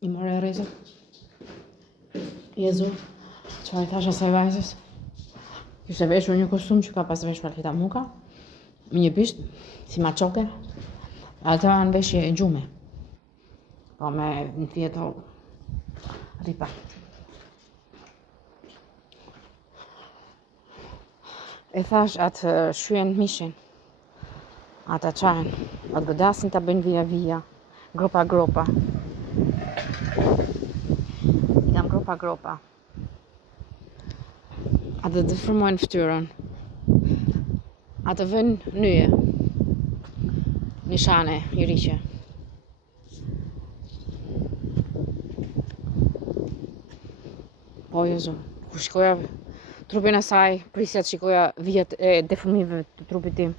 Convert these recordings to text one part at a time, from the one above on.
I more e rezë. Jezu, çfarë I thash asaj vajzës? Kishte veshur një kostum që ka pas veshur Alketa Muka, me një bisht, si maçoke. Ata në veshje e gjume. Po me në tjeto ripa. E thash atë shyen mishin, ata qajnë, atë godasin ta bëjnë via, gropa. I kam gropa. Atë të formojnë ftyrën, atë vënë nyje, nishane, juriqe. Po Jezu, kur shikoja trupin e saj, prisja të shikoja vijat e deformive të trupit tim.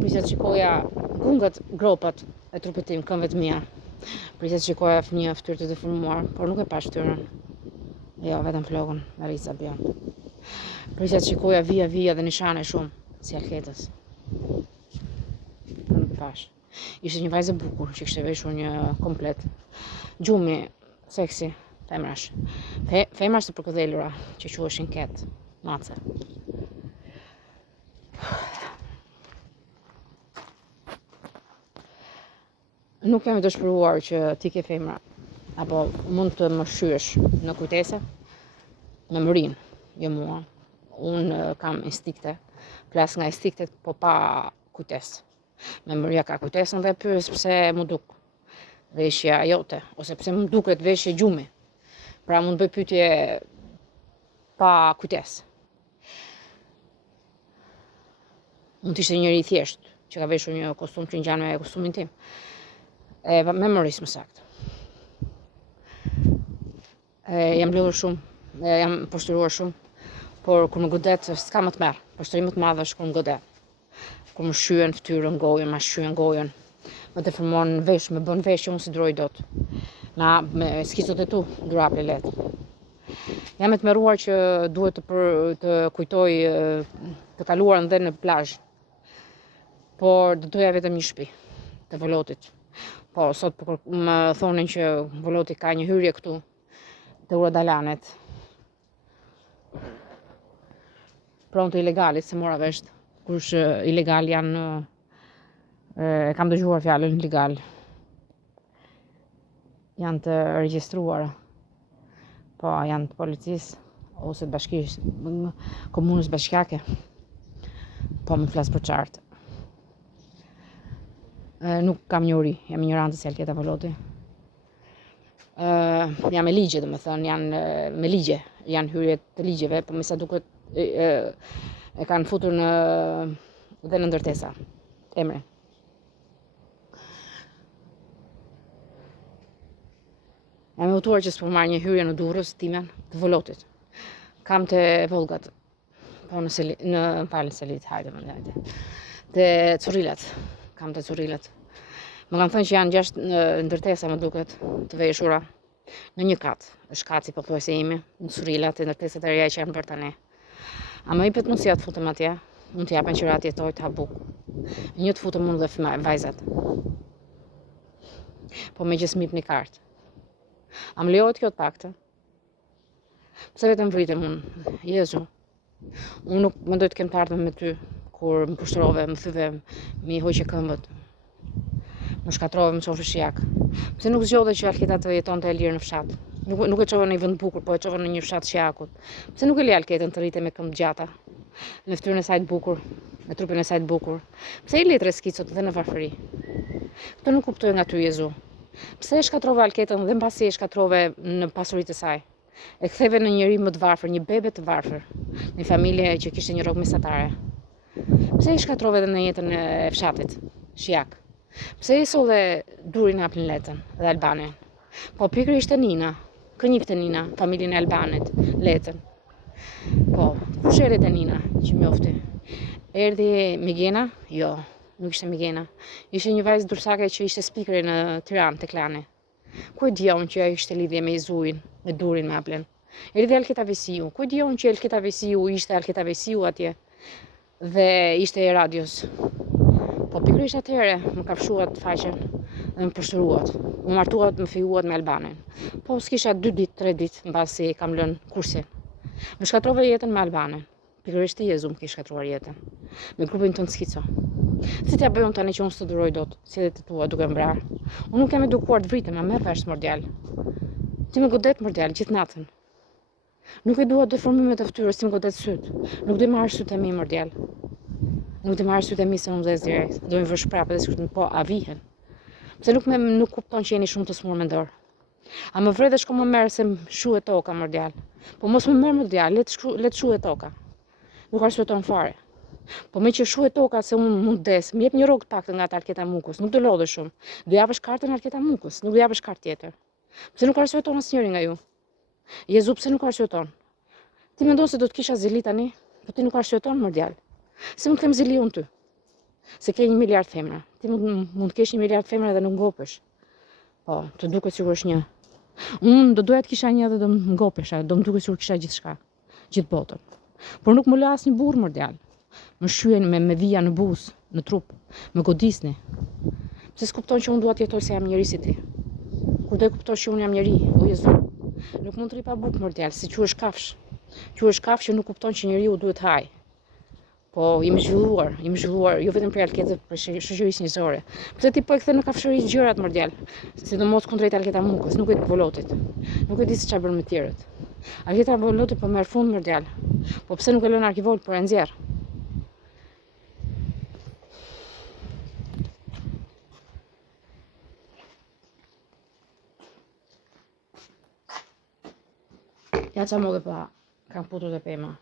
Prisja të shikoja gungët, gropat e trupit tim, këmbët mia. Prisja të shikoja një ftyrë të deformuar, por nuk e pash ftyrën. Jo, vetëm flokun, me rica bjond. Prisja të shikoja vija dhe nishane shumë, si Alketës. Nuk e pash. Ishte një vajzë e bukur që kishte veshur një komplet. Gjumi, seksi. Femrash. Femrash të përkëdhelura, që quheshin ket, mace. Nuk jam I dëshpëruar që ti ke femra, apo mund të më shyesh në kujtese, memorinë, jo mua. Unë kam instikte, flas nga instiktet, po pa kujtes. Memoria ka kujtesën dhe pyes pse më duk veshja jote, ose pse më duket veshje gjumi. Pra mund bëj pyetje pa kujtes. Mund të ishte njëri I thjesht që ka veshur një kostum që ngjan me kostumin tim. Memoris më saktë. Jam lodhur shumë, jam poshtëruar shumë, por kur më godet s'ka më të merr. Poshtërim më të madh është kur më godet. Kur më shyen ftyrën, gojën, ma shyen gojën, më deformon vesh, më bën vesh që unë si droj dot. Na me skicot e tu, duraple let. Jam e tmerruar që duhet të kujtoj të kaluarën dhe në plazh. Por do doja vetëm një shtëpi të Volotit. Po sot më thonin që Voloti ka një hyrje këtu te Uradalanet. Pronto ilegalit, se mora vesh. Kush ilegal janë, kam dëgjuar fjalën ilegal. Janë të regjistruara, po janë të policisë ose të bashkisë, komunës bashkiake, po më flas për qartë. Nuk kam një uri, jam ignorante si Alketa Voloti. Jam me ligje, domethënë, janë me ligje, janë hyrje të ligjeve, po me sa duket e kanë futur dhe në ndërtesa, emre. Jam e hutuar që s'po marr një hyrje në Durrës timen të Volotit. Kam të Volgat, po në Selit, hajde. Të Currilat, kam të Currilat. Më kanë thënë që janë 6 ndërtesa më duket të veshura në një kat. Është kati pothuajse imi, në Currilat e ndërtesat e reja që janë bërë tani. A më jepet mundësia të futem atje, mund të japen qira të jetoj të ha bukë. Një të futem mund dhe vajzat. Po me që s'mip një kartë. A më lejohet kjo të paktën? Pse vetëm vritem unë, Jezu? Unë nuk mendoj të kem të ardhur me ty kur më pushtrove, më thyve, më hoqe këmbët. Më shkatrove, më çofe shijak. Pse nuk zgjodhe që Alketa të jetonte e lirë në fshat? Nuk e çove në një vend bukur, po e çove në një fshat shijakut. Pse nuk e le Alketën të rrite me këmbë gjata? Me ftyrën e saj të bukur, me trupin e saj të bukur. Pse I le skicot dhe në varfëri? Këtë nuk kuptoj nga ty, Jezu. Pse e shkatrove Alketën dhe mbasi e shkatrove në pasuritë e saj? E ktheve në njëri më të varfër, një bebe të varfër, një familje që kishte një rrogë mesatare. Pse e shkatrove dhe në jetën e fshatit, shijak? Pse e solle durin e Aplinletën dhe Albanin? Po pikërisht e Nina, kënjifte Nina, familjen e Albanit, letën. Po, kush erdhi te Nina, që mjofti? Erdhi Migena? Jo. Nuk ishte Migena. Ishte një vajzë dursake që ishte spikëre në Tiranë te klani. Ku e dia unë që ajo ishte lidhje me Izuin, me durin me Aplen. Erdhi Alketa Vesiu. Ku e dia unë që Alketa Vesiu ishte Alketa Vesiu atje dhe ishte e radios. Po pikërisht atëherë më kafshuat faqen dhe më përshtëruat. Më martuat, më fijuat me Albanin. Po s'kisha 2 ditë, 3 ditë mbasi kam lënë kursin. Më shkatrova jetën me Albanin. Pikërisht te Jezu më ke shkatruar jetën. Me grupin tonë skico. Si t'ja bëjon tani që unë s'të duroj dot, si edhe të tua duke mbrar. Unë nuk jam edukuar të vritem, ma merr vesh mordjal. Ti më godet mordjal gjithë natën. Nuk e dua deformimet e fytyrës, ti më godet syt. Nuk do marrësh syt e mi mordjal. Nuk do marrësh syt e mi se unë vdes direkt. Do më vësh prapë dhe sikur po a vihen. Pse nuk kupton që jeni shumë të smur me dorë. A më vre dhe shko më merr se shuhet toka mordjal. Po mos më merr mordjal, le të shuhet toka. Nuk arsyeton fare. Po me që shuhet toka se unë mund des, më jep një rrogë pak nga Arketa Mukës, nuk do lodhe shumë. Do japësh kartën Arketa Mukës, nuk do japësh kartë tjetër. Pse nuk arsyeton asnjëri nga ju? Jezu pse nuk arsyeton? Ti mendon se do të kisha zili tani? Po ti nuk arsyeton mordjal. Se mund të kem zili unë ty. Se ke 1 miliard femra. Ti mund të kesh 1 miliard femra dhe nuk ngopesh. Po, të duket sikur është një. Unë do doja të kisha një dhe do më ngopesha, do më duket sikur kisha gjithçka, gjithë botën. Por nuk më lë asnjë burr mordjal. Më shyen me vija në buzë, në trup, më godisni. Pse s'kupton që unë dua të jetoj se jam njeri si ti? Kur do e kuptosh që unë jam njeri, o Jezu? Nuk mund të rri pa bukë mordjal, si quhesh kafsh. Quhesh kafsh që nuk kupton që njeriu duhet haj. Po, jemi zhvilluar, jo vetëm për Alketë, për shoqërisë njerëzore. Pse ti po e kthe në kafshëri gjërat mordjal? Sidomos kundrejt Alketa Mukës, nuk e di Volotit. Nuk e di se çfarë bën me të tjerët. Alketa Voloti po merr fund mordjal. Po pse nuk e lën Arkivol por e nxjerr? Ja qa më dhe pa, kam putur dhe pema.